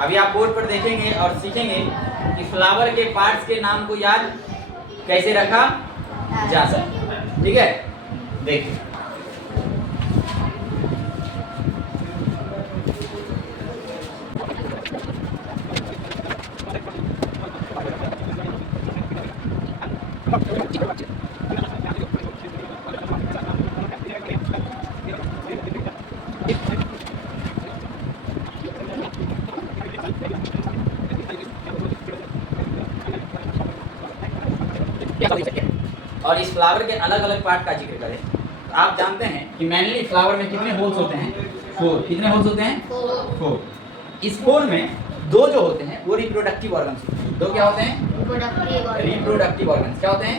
अभी आप बोर्ड पर देखेंगे और सीखेंगे कि फ्लावर के पार्ट्स के नाम को याद कैसे रखा जा सकता है। ठीक है, देखिए और इस फ्लावर के अलग अलग पार्ट का जिक्र करें। आप जानते हैं कि मेनली फ्लावर में कितने होल्स होते हैं? 4। कितने होल्स होते हैं? 4। इस 4 में 2 जो होते हैं वो रिप्रोडक्टिव ऑर्गन्स होते हैं। 2 क्या होते हैं? Reproductive organs. क्या होते हैं?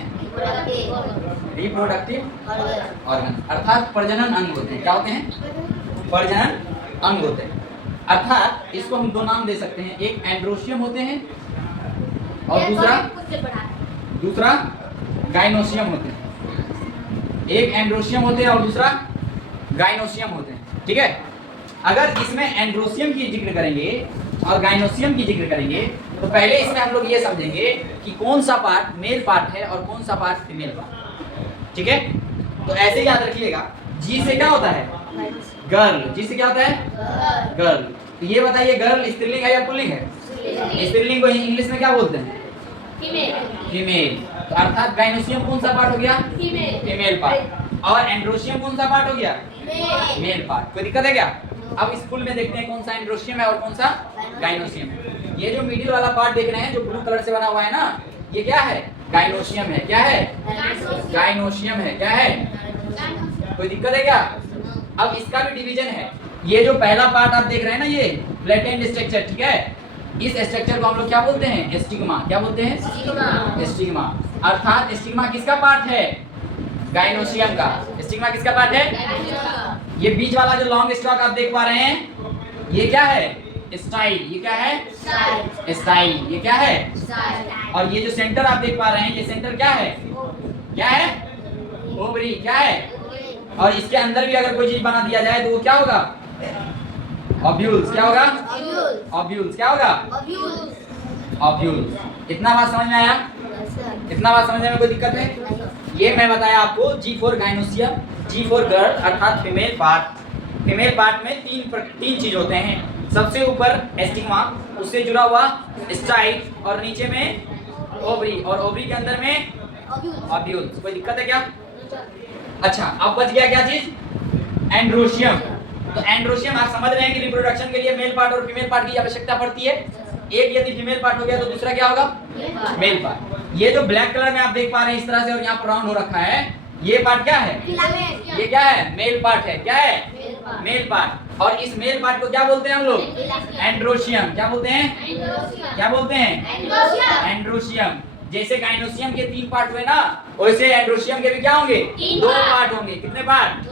रिप्रोडक्टिव ऑर्गन्स, अर्थात प्रजनन अंग होते हैं। क्या होते हैं? प्रजनन अंग होते हैं। अर्थात इसको हम 2 नाम दे सकते हैं, एक एंड्रोशियम होते हैं और दूसरा गाइनोशियम होते हैं। एक एंड्रोशियम होते हैं और दूसरा गाइनोशियम होते हैं। ठीक है, अगर इसमें एंड्रोशियम की जिक्र करेंगे और गाइनोशियम की जिक्र करेंगे तो पहले इसमें हम लोग ये समझेंगे कि कौन सा पार्ट मेल पार्ट है और कौन सा पार्ट फीमेल पार्ट। ठीक है, तो ऐसे याद रखिएगा। जी से क्या होता है? गर्ल। जी से क्या होता है? गर्ल। तो ये बताइए, गर्ल स्त्रीलिंग है या पुल्लिंग है? स्त्रीलिंग को इंग्लिश में क्या बोलते हैं? फीमेल। तो अर्थात गाइनोशियम कौन सा पार्ट हो गया? Female part. और एंड्रोशियम कौन सा पार्ट हो गया? Male part. कोई दिक्कत है क्या? अब इस फुल में देखते हैं कौन सा एंड्रोशियम है और कौन सा गाइनोशियम है। ये जो मिडिल वाला पार्ट देख रहे हैं जो ब्लू कलर से बना हुआ है ना, ये क्या है? गाइनोशियम है। क्या है? गाइनोशियम है। क्या है? कोई दिक्कत है क्या? अब इसका भी डिवीजन है। ये जो पहला पार्ट आप देख रहे हैं ना, ये फ्लैटेंड स्ट्रक्चर। ठीक है, इस स्ट्रक्चर को हम लोग क्या बोलते हैं? स्टिग्मा। क्या बोलते हैं? स्टिग्मा। अर्थात स्टिग्मा किसका पार्ट है? गाइनोशियम का। स्टिग्मा किसका पार्ट है? ये बीच वाला जो लॉन्ग स्टॉक आप देख पा रहे हैं, ये क्या है? स्टाइल। ये क्या है? स्टाइल। ये क्या है? और ये जो सेंटर आप देख पा रहे हैं, ये सेंटर क्या है? क्या है? ओवरी। क्या है? और इसके अंदर भी अगर कोई चीज बना दिया जाए तो वो क्या होगा? ओव्यूल्स। क्या होगा? ओव्यूल्स। क्या होगा? ओव्यूल्स। इतना बात समझ में आया? इतना बात समझने में कोई दिक्कत है? ये मैं बताया आपको G for gynoecium, G for girl अर्थात फीमेल पार्ट। फीमेल पार्ट में तीन चीज होते हैं। सबसे ऊपर स्टिग्मा, उससे जुड़ा हुआ स्टाइल, और नीचे में ओवरी, और ओवरी के अंदर में ओव्यूल्स। कोई दिक्कत है क्या? अच्छा, अब बच गया क्या चीज? एंड्रोशियम। तो एंड्रोशियम आप समझ रहे हैं कि रिप्रोडक्शन के लिए मेल पार्ट और फीमेल पार्ट की आवश्यकता पड़ती है। एक यदि फीमेल पार्ट हो गया तो दूसरा क्या होगा? Male part. ये जो ब्लैक कलर में आप देख पा रहे हैं इस तरह से और यहाँ पर राउंड हो रखा है, ये पार्ट क्या है? ये क्या है? मेल पार्ट है। क्या है? Male part. और इस मेल पार्ट को क्या बोलते हैं हम लोग? एंड्रोशियम। क्या बोलते हैं? क्या बोलते हैं? एंड्रोशियम। जैसे गाइनोशियम के 3 पार्ट हुए ना, वैसे एंड्रोशियम के भी क्या होंगे? 2 पार्ट होंगे। कितने पार्ट?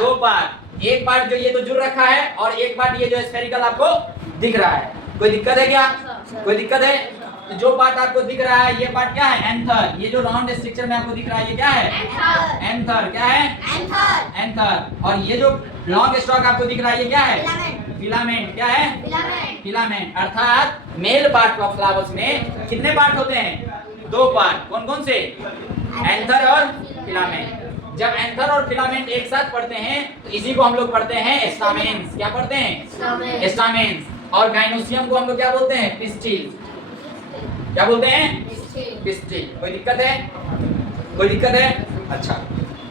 2 पार्ट। एक पार्ट जो ये तो जुड़ रखा है और एक पार्ट ये जो स्फेरिकल आपको दिख रहा है। कोई दिक्कत है क्या? कोई दिक्कत है? तो जो पार्ट आपको दिख रहा है, ये पार्ट क्या है? एंथर। ये जो राउंड स्ट्रक्चर में आपको दिख रहा है, ये क्या है? एंथर। क्या है? एंथर। और ये जो लॉन्ग स्टॉक आपको दिख रहा है, ये क्या है? फिलामेंट। क्या है? फिलामेंट। अर्थात मेल पार्ट ऑफ फ्लावर्स में कितने पार्ट होते हैं? 2 पार्ट। कौन कौन से? एंथर और फिलामेंट। जब एंथर और फिलामेंट एक साथ पढ़ते हैं तो इसी को हम लोग पढ़ते हैं स्टामेन्स। क्या पढ़ते हैं? स्टामेन्स। और गाइनोशियम को हम लोग क्या बोलते हैं? पिस्टिल। क्या बोलते हैं? पिस्टिल। कोई दिक्कत है? कोई दिक्कत है? अच्छा,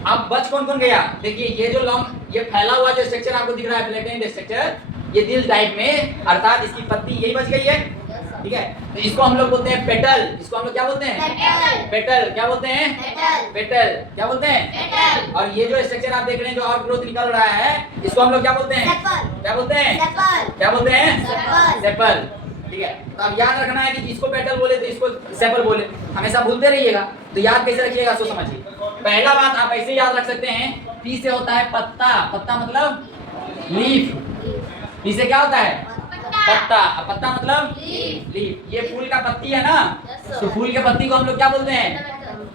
अब बच कौन कौन गया? देखिए, ये जो लॉन्ग, ये फैला हुआ जो स्ट्रक्चर आपको दिख रहा है, फ्लैटेंड स्ट्रक्चर, ये दिल टाइप में, अर्थात इसकी पत्ती यही बच गई है। ठीक है, तो इसको हम लोग बोलते हैं पेटल। इसको हम लोग क्या बोलते हैं? पेटल। क्या बोलते हैं? पेटल। क्या बोलते हैं? और ये जो स्ट्रक्चर आप देख रहे हैं जो और ग्रोथ निकल रहा है, इसको हम लोग क्या बोलते हैं? क्या बोलते हैं? क्या बोलते हैं? सेपल। ठीक है, तो अब याद रखना है कि जिसको पेटल बोले तो इसको सेपल बोले, हमेशा भूलते रहिएगा। तो याद कैसे रखिएगा सो समझिए। पहला बात आप ऐसे याद रख सकते हैं, पी से होता है पत्ता। पत्ता मतलब लीफ। पी से क्या होता है? पत्ता। पत्ता मतलब लीफ। ये फूल का पत्ती है ना, तो फूल के पत्ती को हम लोग क्या बोलते हैं?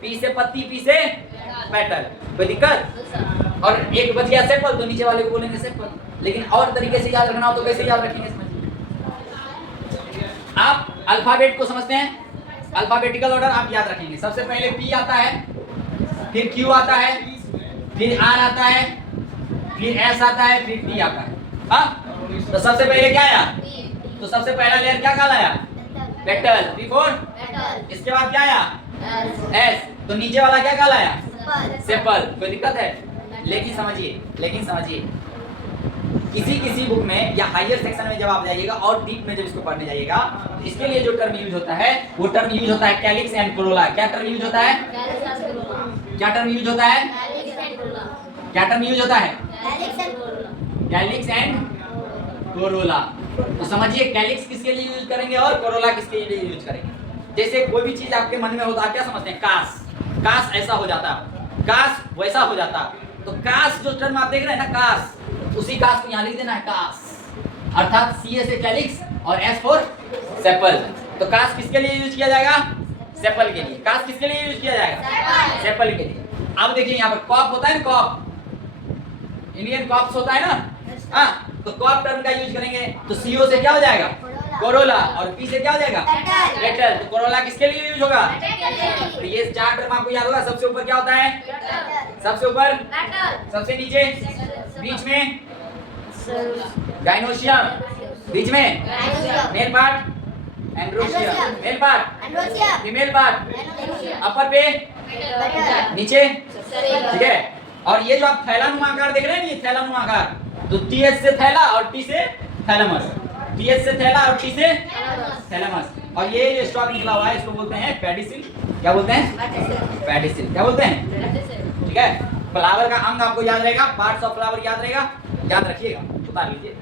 पी से पत्ती, पी से पेटल। कोई दिक्कत? और एक बच गया सेपल, तो नीचे वाले को बोलेंगे सेपल। लेकिन और तरीके से याद रखना हो तो कैसे याद रखेंगे? अल्फाबेट को समझते हैं। अल्फाबेटिकल ऑर्डर आप याद रखेंगे। सबसे पहले पी आता है, फिर क्यू आता है, फिर आर आता है, फिर एस आता है, फिर टी आता है। हाँ, तो सबसे पहले क्या आया? तो सबसे पहला लेयर क्या कहलाया? पेटल। बिफोर इसके बाद क्या आया? एस। तो नीचे वाला क्या कहलाया? सेपल। कोई दिक्कत है? लेकिन समझिए किसी किसी बुक में या हायर सेक्शन में जब आप जाइएगा और डीप में जब इसको पढ़ने जाइएगा, तो इसके लिए जो टर्म यूज होता है वो टर्म यूज होता है कैलिक्स एंड कोरोला। क्या टर्म यूज होता है? क्या टर्म यूज होता है? क्या टर्म यूज होता है? Calyx and Corolla. तो समझिए कैलिक्स किसके लिए यूज करेंगे और कोरोला किसके लिए यूज करेंगे। जैसे कोई भी चीज आपके मन में होता है, क्या समझते हैं? काश ऐसा हो जाता, काश वैसा हो जाता। तो काश जो टर्म आप देख रहे हैं ना, काश, उसी काश को यहाँ लिख देना है काश, अर्थात सी से कैलिक्स और एस फॉर सेपल। तो काश किसके लिए यूज किया जाएगा? सेपल के लिए। काश किसके लिए यूज किया जाएगा? सेपल के लिए। अब देखिए यहाँ पर कॉप होता है ना, कॉप, इंडियन कॉप्स होता है ना। हाँ, तो कॉप टर्म का यूज करेंगे तो सीओ से क्या हो जाएगा? कोरोला, और पी से क्या हो जाएगा? पेटल। तो कोरोला किसके लिए यूज होगा? तो ये चार टर्म आपको याद होगा। सबसे ऊपर क्या होता है? सबसे ऊपर, सबसे नीचे, बीच में गाइनोशियम, बीच में male part androecium, male part female part, upper पे, नीचे, ठीक है। और ये जो आप थैलानुमा आकार देख रहे हैं, ये थैलानुमा आकार, तो टीएस से थैला और टी से थैलेमस, टीएस से थैला और टी से थैलेमस। और ये जो स्टॉक निकला हुआ है इसको बोलते हैं पेडिसिल। क्या बोलते हैं? पेडिसिल। क्या बोलते हैं? ठीक है। फ्लावर का अंग आपको याद रहेगा, पार्ट्स ऑफ फ्लावर याद रहेगा, याद रखिएगा, उतार लीजिए।